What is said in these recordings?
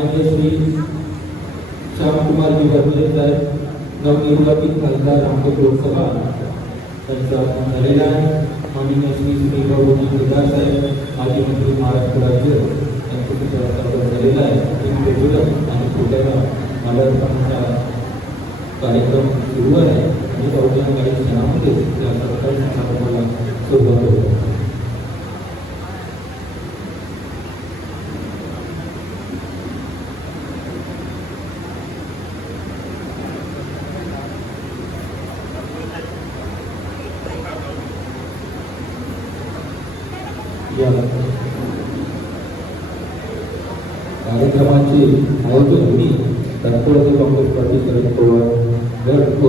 माननीय श्री श्यामकुमार विवर्तले साहेब नवनिर्वाचित खासदार रामटेक लोकसभा त्यांचा आपण झालेला आहे माननीय श्री श्रीभाऊ केदार साहेब माजी मंत्री महाराष्ट्र राज्य यांचं सुद्धा आपण झालेला आहे ते बोलत आणि पुढ्याला मालार्पणाचा कार्यक्रम सुरू आहे आणि अवघ्या काही क्षणामध्ये या सरकारी समारंभाला सुरुवात होईल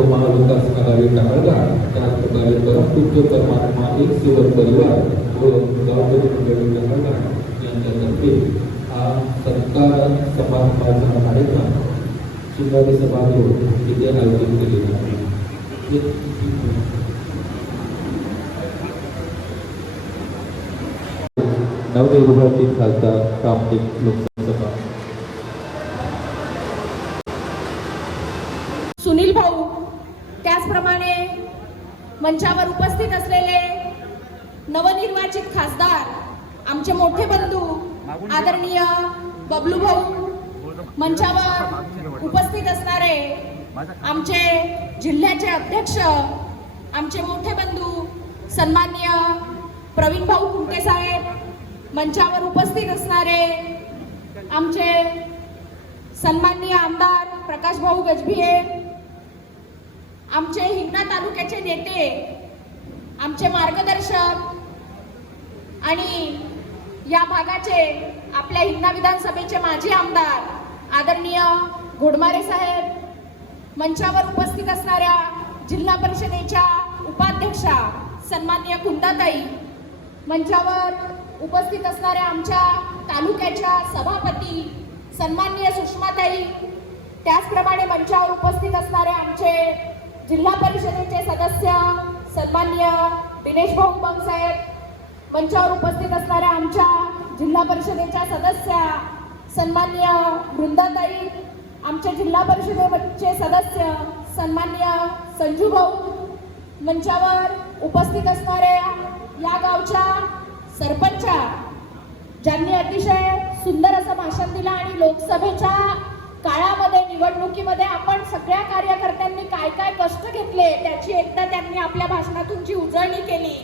गट व महाविकास आघाडी टाकळगा त्याचप्रकारे परमपूज्य परमात्मा एक सेवक परिवार व गावकरी मंडळी टाकळगा यांच्यातर्फे हा सत्कार समारंभाचा कार्यक्रम शिंगारी सभागृह इथे आयोजित केलेला आहे नवनिर्वाचित खासदार रामटेक लोकसभा सुनील भाऊ त्याचप्रमाणे मंचावर उपस्थित असलेले नवनिर्वाचित खासदार आमचे मोठे बंधू आदरणीय बबलू भाऊ मंचावर उपस्थित असणारे आमचे जिल्ह्याचे अध्यक्ष आमचे मोठे बंधू सन्माननीय प्रवीण भाऊ कुंटे साहेब मंचावर उपस्थित असणारे आमचे सन्माननीय आमदार प्रकाश भाऊ गजभिये आमचे हिंगणा तालुक्याचे नेते आमचे मार्गदर्शक आणि या भागाचे आपल्या हिंगणा विधानसभेचे माजी आमदार आदरणीय घोडमारे साहेब मंचावर उपस्थित असणाऱ्या जिल्हा परिषदेच्या उपाध्यक्षा सन्माननीय कुंदाताई मंचावर उपस्थित असणाऱ्या आमच्या तालुक्याच्या सभापती सन्माननीय सुषमाताई त्याचप्रमाणे मंचावर उपस्थित असणारे आमचे जिल्हा परिषदेचे सदस्य सन्मान्य दिनेश भाऊ बंग मंचावर उपस्थित असणाऱ्या आमच्या जिल्हा परिषदेच्या सदस्या सन्मान्य वृंदाताई आमच्या जिल्हा परिषदेचे सदस्य सन्मान्य संजू भाऊ मंचावर उपस्थित असणाऱ्या या गावच्या सरपंचा ज्यांनी अतिशय सुंदर असं भाषण दिलं आणि लोकसभेच्या काळामध्ये निवडणुकीमध्ये आपण सगळ्या कार्यकर्त्यांनी काय काय कष्ट घेतले त्याची एकदा त्यांनी आपल्या भाषणातून जी उजळणी केली.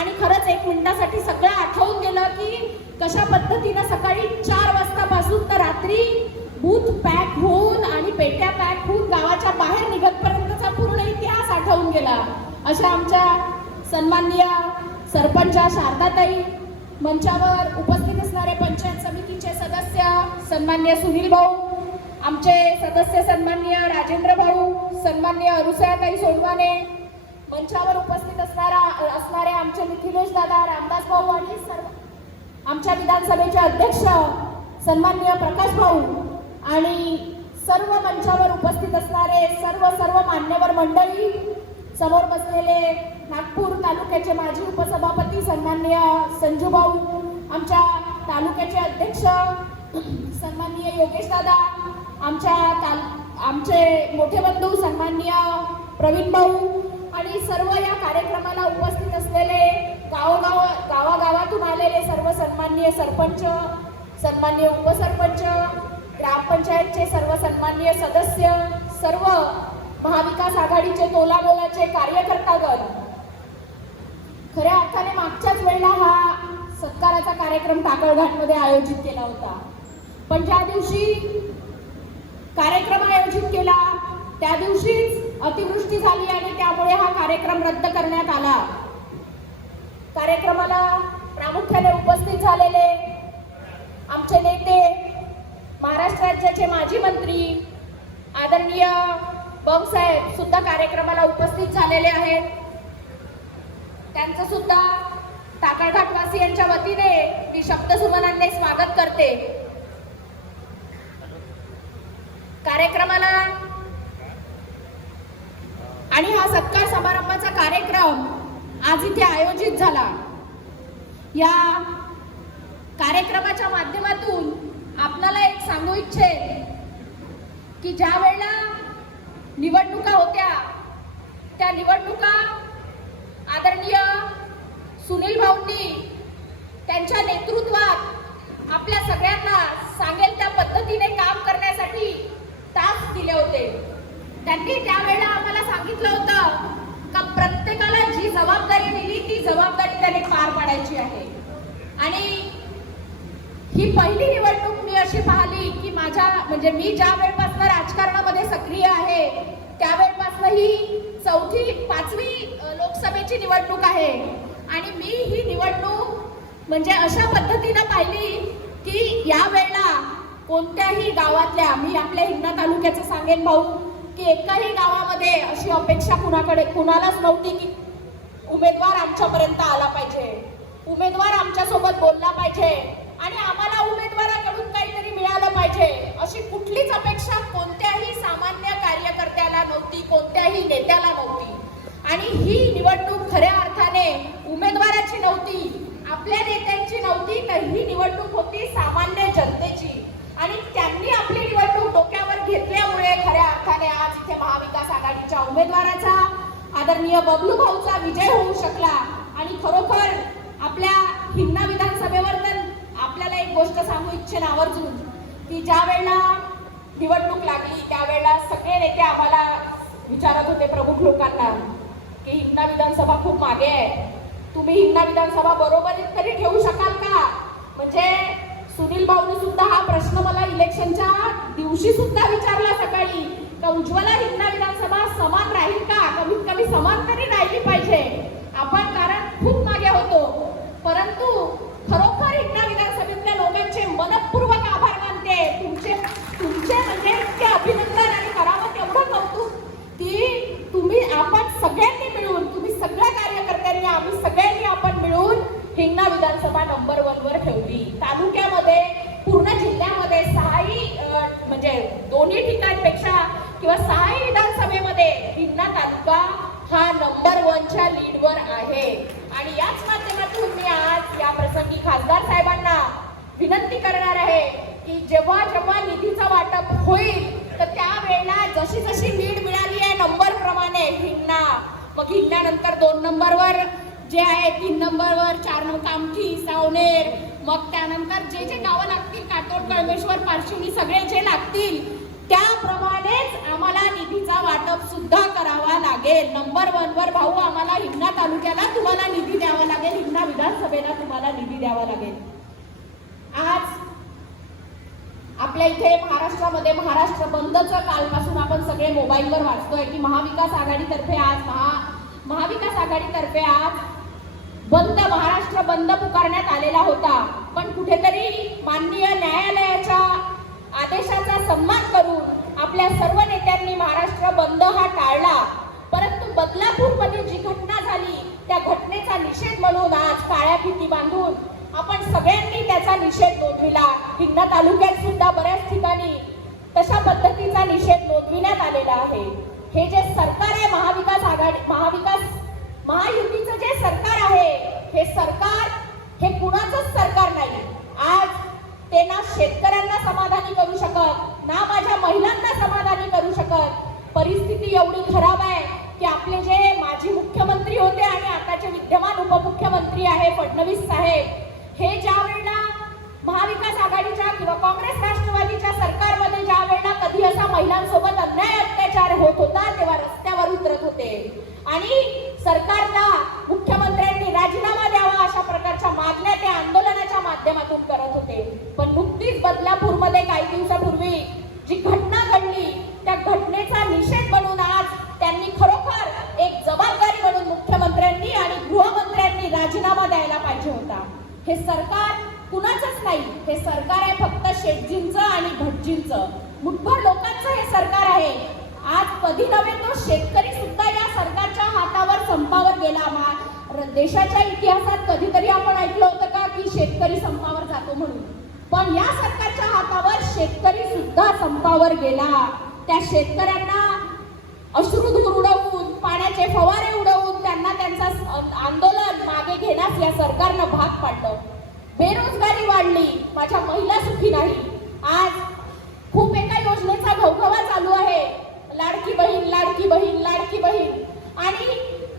आणि खरंच एक मिनिटासाठी सगळं आठवून गेलं की कशा पद्धतीनं सकाळी चार वाजतापासून तर रात्री बूथ पॅक होऊन आणि पेट्या पॅक होऊन गावाच्या बाहेर निघतपर्यंतचा पूर्ण इतिहास आठवून गेला. अशा आमच्या सन्माननीय सरपंच शारदाताई मंचावर उपस्थित असणारे पंचायत समितीचे सदस्य सन्मान्य सुनील भाऊ आमचे सदस्य सन्मान्य राजेंद्र भाऊ सन्मान्य अरुसयाताई सोनवाने मंचावर उपस्थित असणारा असणारे आमचे मिथिलेश दादा रामदास भाऊ आणि सर्व आमच्या विधानसभेचे अध्यक्ष सन्मान्य प्रकाश भाऊ आणि सर्व मंचावर उपस्थित असणारे सर्व सर्व मान्यवर मंडळी समोर बसलेले नागपूर तालुक्याचे माजी उपसभापती सन्माननीय संजू भाऊ आमच्या तालुक्याचे अध्यक्ष सन्माननीय योगेश दादा आमच्या ताल आमचे मोठे बंधू सन्माननीय प्रवीण भाऊ आणि सर्व या कार्यक्रमाला उपस्थित असलेले गावोगाव गावागावातून आलेले सर्व सन्माननीय सरपंच सन्माननीय उपसरपंच ग्रामपंचायतचे सर्व सन्माननीय सदस्य सर्व महाविकास आघाडीचे तोलामोलाचे कार्यकर्तागण. खऱ्या अर्थाने मागच्याच वेळेला हा सत्काराचा कार्यक्रम टाकळघाटमध्ये आयोजित केला होता. पण ज्या दिवशी कार्यक्रम आयोजित केला. त्या दिवशीच अतिवृष्टी झाली आणि त्यामुळे हा कार्यक्रम रद्द करण्यात आला. कार्यक्रमाला प्रामुख्याने उपस्थित झालेले आमचे नेते महाराष्ट्र राज्याचे माजी मंत्री आदरणीय बंगसाहेब सुद्धा कार्यक्रमाला उपस्थित झालेले आहेत. त्यांचं सुद्धा टाकळघाटवासियांच्या वतीने मी शब्दसुमनांनी स्वागत करते. कार्यक्रमाला. आणि हा सत्कार समारंभाचा कार्यक्रम आज इथे आयोजित झाला. या कार्यक्रमाच्या माध्यमातून आपल्याला एक सांगू इच्छेन की ज्या वेळेला निवडणुका होत्या त्या निवडणुका आदरणीय सुनील भाऊंनी त्यांच्या नेतृत्वात आपल्या सगळ्यांना सांगेल त्या पद्धतीने काम करण्यासाठी तास दिले होते. त्यांनी त्यावेळेला आम्हाला सांगितलं होतं का प्रत्येकाला जी जबाबदारी दिली ती जबाबदारी त्याने पार पाडायची आहे. आणि ही पहिली निवडणूक मी अशी पाहिली की माझ्या म्हणजे मी ज्या वेळपासून राजकारणामध्ये सक्रिय आहे त्यावेळपासून ही चौथी पाचवी लोकसभेची निवडणूक आहे. आणि मी ही निवडणूक म्हणजे अशा पद्धतीनं पाहिली की या वेळेला कोणत्याही गावातल्या मी आपल्या हिंगणा तालुक्याचं सांगेन भाऊ की एकाही गावामध्ये अशी अपेक्षा कुणाकडे कुणालाच नव्हती की उमेदवार आमच्यापर्यंत आला पाहिजे. उमेदवार आमच्यासोबत बोलला पाहिजे आणि आम्हाला उमेदवाराकडून काहीतरी मिळालं पाहिजे. अशी कुठलीच अपेक्षा कोणत्याही सामान्य कार्यकर्त्याला नव्हती कोणत्याही नेत्याला नव्हती. आणि ही निवडणूक खऱ्या अर्थाने उमेदवाराची नव्हती आपल्या नेत्यांची नव्हती तर ही निवडणूक होती सामान्य जनतेची. आणि त्यांनी आपली निवडणूक डोक्यावर घेतल्यामुळे खऱ्या अर्थाने आज इथे महाविकास आघाडीच्या उमेदवाराचा आदरणीय बबलू भाऊचा विजय होऊ शकला. आणि खरोखर आपल्या हिंगणा विधानसभेवर तर आपल्याला एक गोष्ट सांगू इच्छेन आवर्जून की ज्या वेळेला निवडणूक लागली त्यावेळेला सगळे नेते आम्हाला विचारत होते प्रमुख लोकांना की हिंगणा विधानसभा खूप मागे आहे. तुम्ही हिंगणा विधानसभा बरोबर तरी ठेवू शकाल का? म्हणजे सुनील भाऊनी सुद्धा हा प्रश्न मला इलेक्शनच्या दिवशी सुद्धा विचारला सकाळी. का उज्ज्वला हिंदा विधानसभा समान राहील का? कमीत कमी समान तरी राहिली पाहिजे. आपण कारण खूप मागे होतो. परंतु खरोखर हिंदा विधानसभेतल्या लोकांचे मनपूर्वक आभार मानते. तुमचे तुमचे म्हणजे इतके अभिनंदन आणि करावं तेवढं कौतुक. की तुम्ही आपण सगळ्यांनी मिळून तुम्ही सगळ्या कार्यकर्त्यांनी आम्ही सगळ्यांनी आपण मिळून हिंगणा विधानसभा नंबर वन वर ठेवली. तालुक्यामध्ये दोन्ही ठिकाणपेक्षा किंवा सहाही विधानसभेमध्ये भिन्ना तालुका हा नंबर वनच्या लीडवर आहे. आणि याच माध्यमातून मी आज या प्रसंगी खासदार साहेबांना विनंती करणार आहे की जेव्हा जेव्हा निधीचं वाटप होईल तर त्यावेळेला जशी जशी लीड मिळाली आहे नंबर प्रमाणे हिंगणा मग हिंगण्यानंतर दोन नंबरवर जे आहे तीन नंबरवर चार नंबर कामठी सावनेर. मग त्यानंतर जे जे गावं लागतील काटोड कळमेश्वर पारशिवनी सगळे जे लागतील त्याप्रमाणेच आम्हाला निधीचा वाटप सुद्धा करावा लागेल. नंबर वन वर भाऊ आम्हाला हिंगणा तालुक्याला तुम्हाला निधी द्यावा लागेल. हिंगणा विधानसभेला तुम्हाला निधी द्यावा लागेल. आज आपल्या इथे महाराष्ट्रामध्ये महाराष्ट्र बंदचं कालपासून आपण सगळे मोबाईलवर वाचतोय की महाविकास आघाडीतर्फे आज महा महाविकास आघाडीतर्फे आज बंद महाराष्ट्र बंद पुकारण्यात आलेला होता. पण कुठेतरी माननीय न्यायालयाच्या आदेशाचा सन्मान करून आपल्या सर्व नेत्यांनी महाराष्ट्र बंद हा टाळला. परंतु बदलापूरमध्ये जी घटना झाली त्या घटनेचा निषेध म्हणून आज काळ्या भीती बांधून आपण सगळ्यांनी त्याचा निषेध नोंदविला. हिंगणा तालुक्यात सुद्धा बऱ्याच ठिकाणी तशा पद्धतीचा निषेध नोंदविण्यात आलेला आहे. हे जे सरकार आहे महाविकास आघाडी महाविकास महायुतीचं जे सरकार आहे हे सरकार हे कुणाचंच सरकार नाही. आज ते ना शेतकऱ्यांना समाधानी उपमुख्यमंत्री आहे फडणवीस साहेब. हे ज्या वेळेला महाविकास आघाडीच्या किंवा काँग्रेस राष्ट्रवादीच्या सरकारमध्ये ज्या वेळेला कधी असा महिलांसोबत अन्याय अत्याचार होत होता तेव्हा रस्त्यावर उतरत होते. आणि सरकारला मुख्यमंत्र्यांनी राजीनामा द्यावा अशा प्रकारच्या मागण्या ते आंदोलनाच्या माध्यमातून करत होते. पण नुकतीच बदलापूरमध्ये काही दिवसापूर्वी हे सरकार कुणाचंच नाही. हे सरकार आहे फक्त शेटजींचं आणि भटजींचं. मुठभर लोकांचं हे सरकार आहे. आज कधी नव्हे तो शेतकरी सुद्धा या सरकारच्या हातावर संपावर गेला. देशाच्या इतिहासात कधीतरी आपण ऐकलं होतं का की शेतकरी संपावर जातो म्हणून. पण या सरकारच्या हातावर शेतकरी सुद्धा संपावर गेला. त्या शेतकऱ्यांना अश्रुधूर उडवून पाण्याचे फवारे उडवून त्यांना त्यांचा आंदोलन मागे घेण्यास या सरकारनं भाग पाडलं. बेरोजगारी वाढली माझ्या महिला सुखी नाही. आज खूप एका योजनेचा घवघवा चालू आहे. लाडकी बहीण लाडकी बहीण लाडकी बहीण. आणि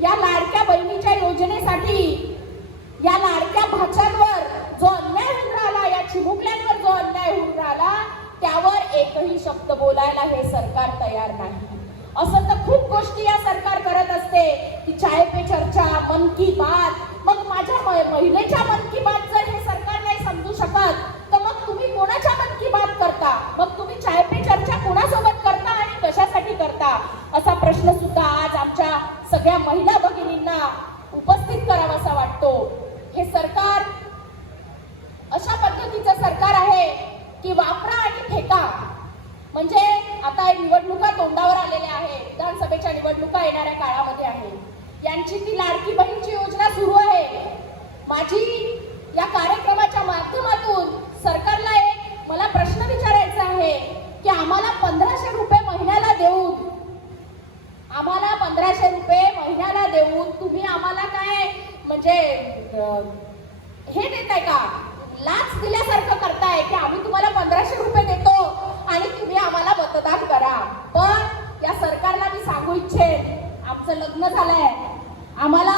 या लाडक्या बहिणीच्या योजनेसाठी या लाडक्या भाच्यांवर जो अन्याय होऊन राहिला या चिमुकल्यांवर जो अन्याय होऊन राहिला त्यावर एकही शब्द बोलायला हे सरकार तयार नाही. असं तर खूप गोष्टी या सरकार करत असते की चाय पे चर्चा मन की बात. मग माझ्या म- महिलेच्या मन की बात जर हे सरकार नाही समजू शकत तर मग तुम्ही कोणाच्या मन की बात करता? मग तुम्ही चाय पे चर्चा कोणासोबत करता आणि कशासाठी करता? असा प्रश्न सुद्धा आज आमच्या सगळ्या महिला भगिनींना उपस्थित करावासा वाटतो. हे सरकार अशा पद्धतीचं सरकार आहे की वापरा आणि फेका. म्हणजे आता निवडणुका तोंडावर आलेल्या आहे विधानसभेच्या निवडणुका येणाऱ्या काळामध्ये आहे यांची ती लाडकी बहीणची योजना सुरू आहे. माझी या कार्यक्रमाच्या माध्यमातून सरकारला एक मला प्रश्न विचारायचा आहे की आम्हाला पंधराशे रुपये महिन्याला देऊन आम्हाला पंधराशे रुपये महिन्याला देऊन तुम्ही आम्हाला काय म्हणजे हे देताय का? लाच दिल्यासारखं करताय की आम्ही तुम्हाला पंधराशे रुपये देतो आणि तुम्ही आम्हाला मतदान करा. पण या सरकारला मी सांगू इच्छेन आमचं लग्न झालंय. आम्हाला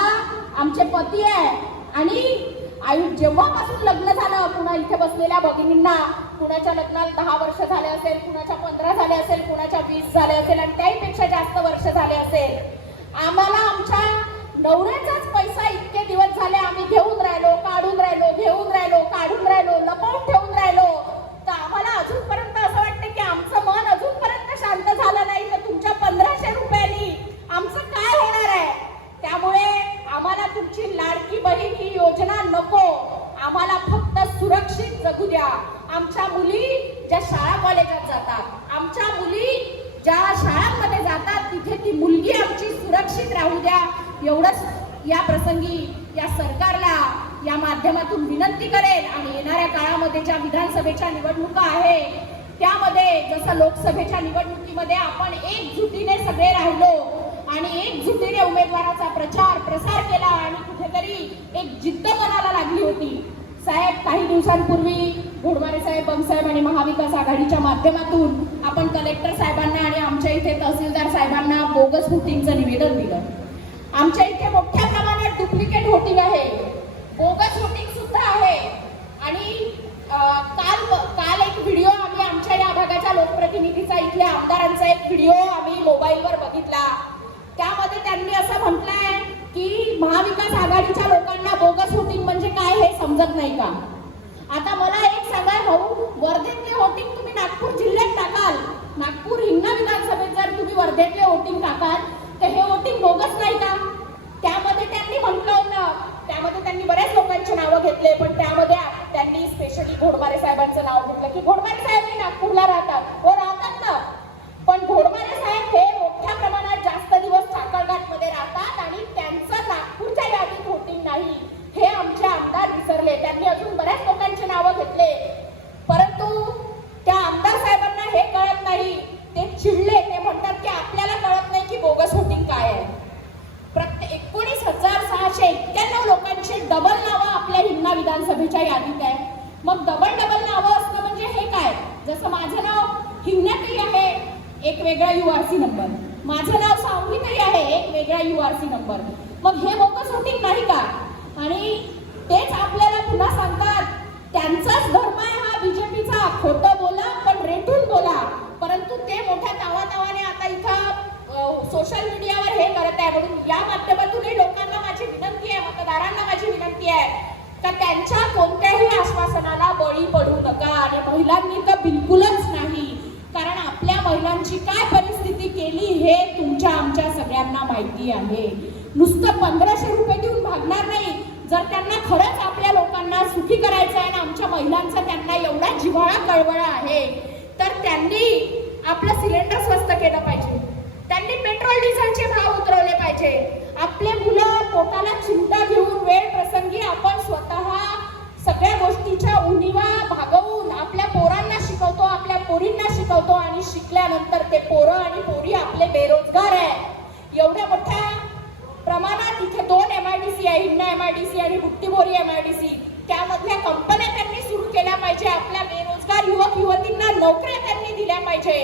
आमचे पती आहे. आणि आयु जेव्हापासून लग्न झालं पुन्हा इथे बसलेल्या भगिनींना कुणाच्या लग्नाला दहा वर्ष झाले असेल कुणाच्या पंधरा झाले असेल कुणाच्या वीस झाले असेल आणि त्याहीपेक्षा जास्त वर्ष झाले असेल. आम्हाला आमच्या नवऱ्याचाच पैसा इतके दिवस झाले आम्ही घेऊन राहिलो काढून राहिलो घेऊन राहिलो काढून राहिलो लपवून ठेवून राहिलो. तर आम्हाला अजूनपर्यंत असं वाटतं की आमचं मन अजूनपर्यंत शांत झालं नाही तर तुमच्या पंधराशे रुपये आमचं काय होणार आहे त्यामुळे आम्हाला तुमची लाडकी बहीण ही योजना नको. आम्हाला फक्त सुरक्षित जगू द्या. आमच्या मुली ज्या शाळा कॉलेजात जातात आमच्या मुली ज्या शाळांमध्ये जातात तिथे ती मुलगी आमची सुरक्षित राहू द्या. एवढंच या प्रसंगी या सरकारला या माध्यमातून विनंती करेन. आणि येणाऱ्या काळामध्ये ज्या विधानसभेच्या निवडणुका आहे त्यामध्ये जसं लोकसभेच्या निवडणुकीमध्ये आपण एकजुटीने सगळे राहिलो आणि एकजुटीने उमेदवाराचा प्रचार प्रसार केला आणि कुठेतरी एक जिद्द मनाला लागली होती. साहेब काही दिवसांपूर्वी घोडमारे साहेब बंगसाहेब आणि महाविकास आघाडीच्या माध्यमातून आपण कलेक्टर साहेबांना आणि आमच्या इथे तहसीलदार साहेबांना बोगस वोटिंगचं निवेदन दिलं. आमच्या इथे मोठ्या प्रमाणात डुप्लिकेट वोटिंग आहे. बोगस वोटिंग सुद्धा आहे. आणि काल काल एक व्हिडिओ आम्ही आमच्या या भागाच्या लोकप्रतिनिधीचा इथल्या आमदारांचा एक व्हिडिओ आम्ही मोबाईलवर बघितला. त्यामध्ये त्यांनी असं म्हटलंय की महाविकास आघाडीच्या लोकांना बोगस वोटिंग म्हणजे काय हे समजत नाही का? आता मला एक सांगा भाऊ वर्धेतले वोटिंग तुम्ही नागपूर जिल्ह्यात टाकाल नागपूर हिंगणा विधानसभेत जर तुम्ही वर्धेतले वोटिंग टाकाल तर हे वोटिंग बोगस नाही का त्यामध्ये त्यांनी म्हटलं होतं त्यामध्ये त्यांनी बऱ्याच लोकांची नावं घेतले पण त्यामध्ये त्यांनी स्पेशली घोडमारे साहेबांचं नाव घेतलं की घोडमारे साहेब हे नागपूरला राहतात हो राहतात ना पण घोडमारे साहेब हे मोठ्या प्रमाणात जास्त दिवस ठाकरघाटमध्ये राहतात आणि त्यांचं नागपूरच्या यादीत वोटिंग नाही हे आमचे आमदार विसरले त्यांनी अजून बऱ्याच लोकांची नावं घेतले परंतु त्या आमदार साहेबांना हे कळत नाही ते चिडले ते म्हणतात की आपल्याला कळत नाही की बोगस वोटिंग काय आहे प्रत्येक एकोणीस हजार सहाशे एक्क्याण्णव लोकांचे डबल नावं आपल्या हिंगणा विधानसभेच्या यादीत आहे. मग डबल डबल नावं असणं म्हणजे हे काय? जसं माझं नाव हिंगण्यातही आहे एक वेगळा यू आर सी नंबर माझं नाव सांगलीतही आहे एक वेगळा यू आर सी नंबर मग हे बोकस होतील नाही का? आणि तेच आपल्याला पुन्हा सांगतात त्यांचाच धर्म आहे हा बीजेपीचा. खोटं बोला पण रेटून बोला. परंतु ते मोठ्या तावातावाने आता इथं सोशल मीडियावर हे करत आहे. म्हणून या माध्यमातून लोकांना माझी विनंती आहे मतदारांना माझी विनंती आहे का त्यांच्या कोणत्याही आश्वासनाला बळी पडू नका आणि महिलांनी तर बिलकुलच नाही. कारण आपल्या महिलांची काय परिस्थिती केली हे तुमच्या आमच्या सगळ्यांना माहिती आहे. नुसतं पंधराशे रुपये देऊन भागणार नाही. जर त्यांना खरंच आपल्या लोकांना सुखी करायचं आहे आणि आमच्या महिलांचा त्यांना एवढा जिव्हाळा कळवळा आहे तर त्यांनी आपलं सिलेंडर स्वस्त केलं पाहिजे त्यांनी पेट्रोल डिझेलचे भाव उतरवले पाहिजे आपले मुलं पोटाला चिंता घेऊन वेळ प्रसंगी आपण स्वतः सगळ्या गोष्टीच्या उणीवा भागवून आपल्या पोरांना शिकवतो आपल्या पोरींना शिकवतो आणि शिकल्यानंतर ते पोरं आणि पोरी आपले बेरोजगार आहे. एवढ्या मोठ्या प्रमाणात इथे दोन एम आय डी सी आहे Hingna M I D C आणि Butibori M I D C त्यामधल्या कंपन्या त्यांनी सुरू केल्या पाहिजे. आपल्या बेरोजगार युवक युवतींना नोकऱ्या त्यांनी दिल्या पाहिजे.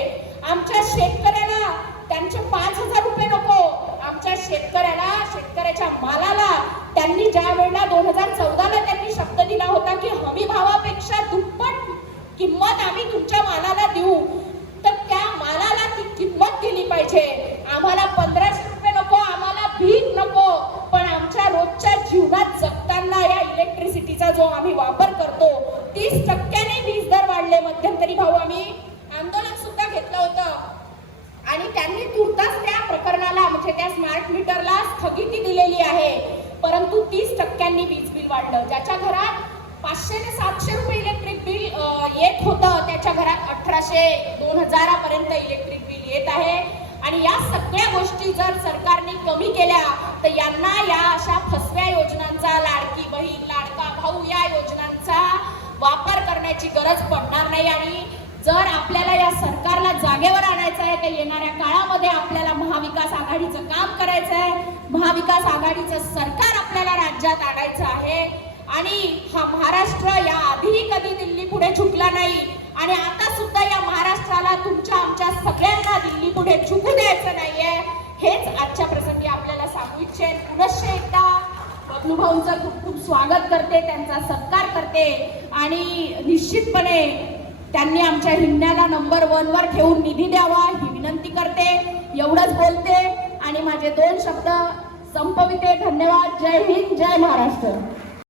आमच्या शेतकऱ्याला त्यांचे पाच हजार रुपये नको. आमच्या शेतकऱ्याला शेतकऱ्याच्या मालाला त्यांनी ज्या वेळेला दोन हजार चौदाला त्यांनी शब्द दिला होता की हमी भावापेक्षा दुप्पट किंमत आम्ही तुमच्या मालाला देऊ मदत केली पाहिजे. आम्हाला पंधराशे रुपये नको आम्हाला भीक नको. पण आमच्या रोजच्या जीवनात जगताना या इलेक्ट्रिसिटीचा जो आम्ही वापर करतो तीस टक्क्याने वीज दर वाढले मध्यंतरी भाऊ आम्ही. आंदोलन सुद्धा घेतलं होतं. आणि त्यांनी तुर्तास त्या प्रकरणाला म्हणजे त्या स्मार्ट मीटरला स्थगिती दिलेली आहे. परंतु तीस टक्क्यांनी वीज बिल वाढलं. ज्याच्या घरात पाचशे ते सातशे रुपये इलेक्ट्रिक बिल येत होतं. त्याच्या घरात अठराशे दोन हजारापर्यंत इलेक्ट्रिक बिल येत आहे. आणि या सगळ्या गोष्टी जर सरकारने कमी केल्या तर यांना या अशा फसव्या योजनांचा लाडकी बहीण लाडका भाऊ या योजनांचा वापर करण्याची गरज पडणार नाही. आणि जर आपल्याला या सरकारला जागेवर आणायचं आहे तर येणाऱ्या काळामध्ये आपल्याला महाविकास आघाडीचं काम करायचं आहे. महाविकास आघाडीचं सरकार आपल्याला आणि हा महाराष्ट्र या आधीही कधी दिल्ली पुढे झुकला नाही. आणि आता सुद्धा या महाराष्ट्राला तुमच्या आमच्या सगळ्यांना दिल्ली पुढे झुकू द्यायचं नाहीये. हेच आजच्या प्रसंगी आपल्याला सांगू इच्छेन. पुनश्च एकदा बबलू भाऊंचं खूप खूप स्वागत करते त्यांचा सत्कार करते. आणि निश्चितपणे त्यांनी आमच्या हिंडण्याला नंबर वन वर ठेवून निधी द्यावा ही विनंती करते. एवढंच बोलते. आणि माझे दोन शब्द संपविते. धन्यवाद. जय हिंद जय महाराष्ट्र.